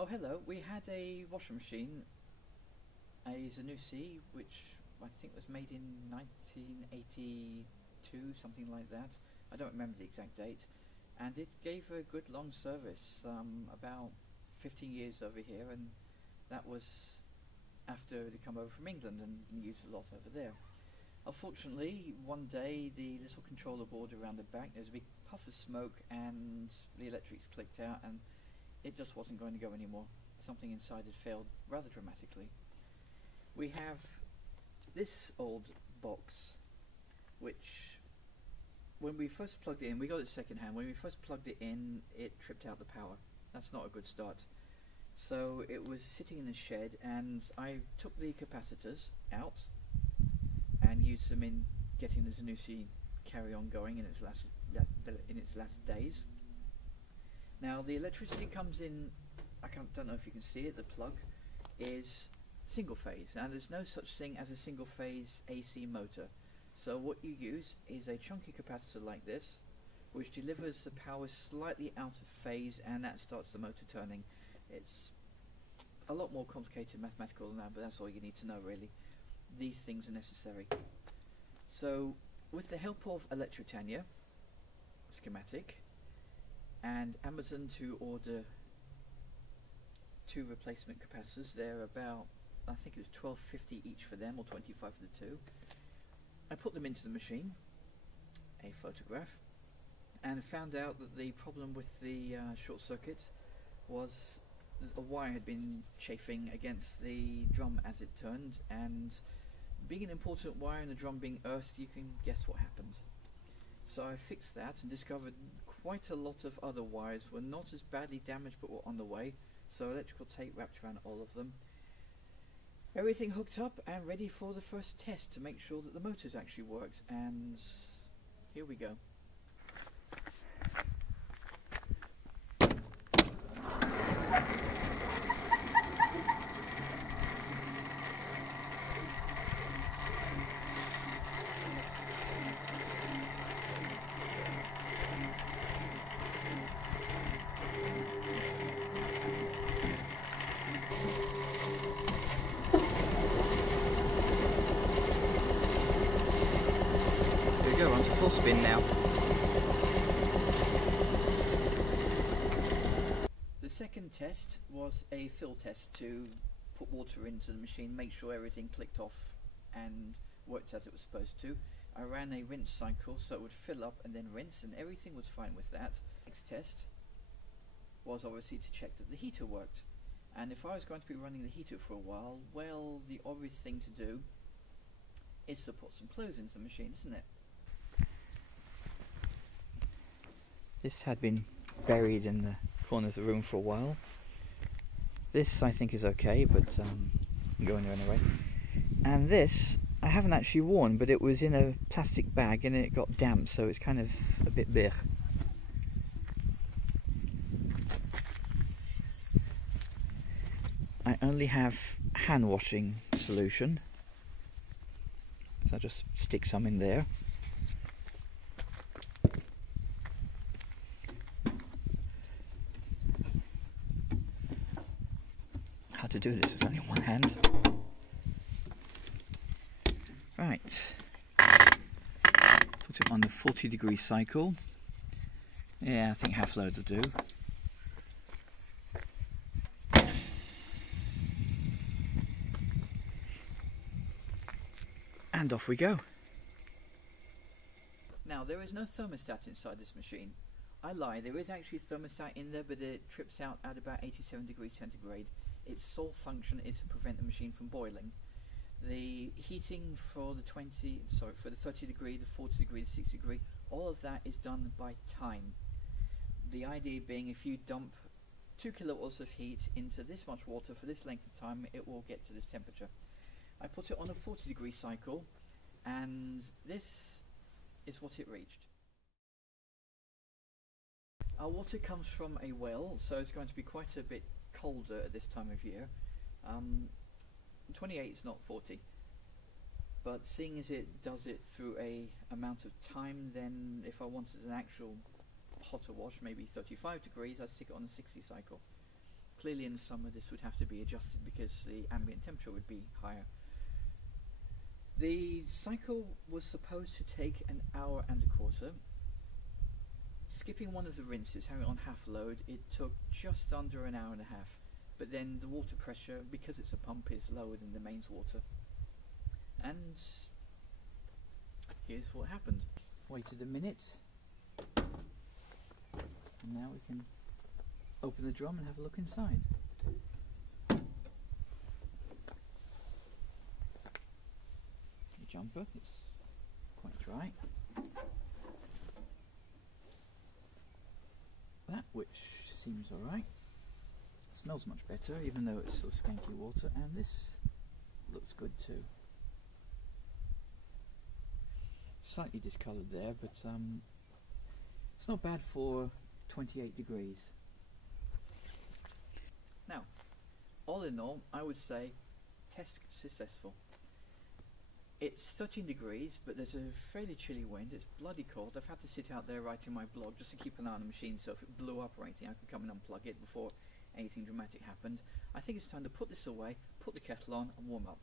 Oh, hello. We had a washing machine, a Zanussi, which I think was made in 1982, something like that. I don't remember the exact date. And it gave a good long service, about 15 years over here, and that was after they come over from England and used a lot over there. Unfortunately, one day the little controller board around the back, there was a big puff of smoke and the electrics clicked out and it just wasn't going to go anymore. Something inside had failed rather dramatically. We have this old box, which when we first plugged it in, we got it second hand, when we first plugged it in, it tripped out the power. That's not a good start. So it was sitting in the shed and I took the capacitors out and used them in getting the Zanussi carry on going in its last days. Now the electricity comes in, don't know if you can see it, the plug is single phase. Now there's no such thing as a single phase AC motor. So what you use is a chunky capacitor like this, which delivers the power slightly out of phase, and that starts the motor turning. It's a lot more complicated mathematical than that, but that's all you need to know really. These things are necessary. So with the help of Electrotania schematic and Amazon to order 2 replacement capacitors, they're about, I think it was $12.50 each for them, or $25 for the 2. I put them into the machine, a photograph, and found out that the problem with the short circuit was a wire had been chafing against the drum as it turned, and being an important wire in the drum being earthed, you can guess what happened. So I fixed that and discovered quite a lot of other wires were not as badly damaged but were on the way, so electrical tape wrapped around all of them. Everything hooked up and ready for the first test to make sure that the motors actually worked, and here we go. Go on to full spin now. The second test was a fill test to put water into the machine, make sure everything clicked off and worked as it was supposed to. I ran a rinse cycle so it would fill up and then rinse, and everything was fine with that. Next test was obviously to check that the heater worked, and if I was going to be running the heater for a while, well, the obvious thing to do is to put some clothes into the machine, isn't it? This had been buried in the corner of the room for a while. This I think is okay, but I'm going there anyway. And this I haven't actually worn, but it was in a plastic bag and it got damp, so it's kind of a bit big. I only have hand washing solution, so I just stick some in there. How to do this with only one hand. Right, put it on the 40-degree cycle. Yeah, I think half load will do. And off we go. Now there is no thermostat inside this machine. I lie, there is actually a thermostat in there, but it trips out at about 87 degrees centigrade. Its sole function is to prevent the machine from boiling. The heating for the 30 degree, the 40 degree, the 60 degree, all of that is done by time. The idea being if you dump 2 kilowatts of heat into this much water for this length of time, it will get to this temperature. I put it on a 40 degree cycle, and this is what it reached. Our water comes from a well, so it's going to be quite a bit colder at this time of year. 28 is not 40, but seeing as it does it through a amount of time, then if I wanted an actual hotter wash, maybe 35 degrees, I stick it on a 60 cycle. Clearly in the summer this would have to be adjusted because the ambient temperature would be higher. The cycle was supposed to take an hour and a quarter. Skipping one of the rinses, having it on half load, it took just under an hour and a half. But then the water pressure, because it's a pump, is lower than the mains water. And here's what happened. Waited a minute, and now we can open the drum and have a look inside. The jumper, it's quite dry. That which seems alright. Smells much better, even though it's sort of skanky water, and this looks good too. Slightly discoloured there, but it's not bad for 28 degrees. Now, all in all, I would say test successful. It's 13 degrees, but there's a fairly chilly wind. It's bloody cold. I've had to sit out there writing my blog just to keep an eye on the machine, so if it blew up or anything I could come and unplug it before anything dramatic happened. I think it's time to put this away, put the kettle on and warm up.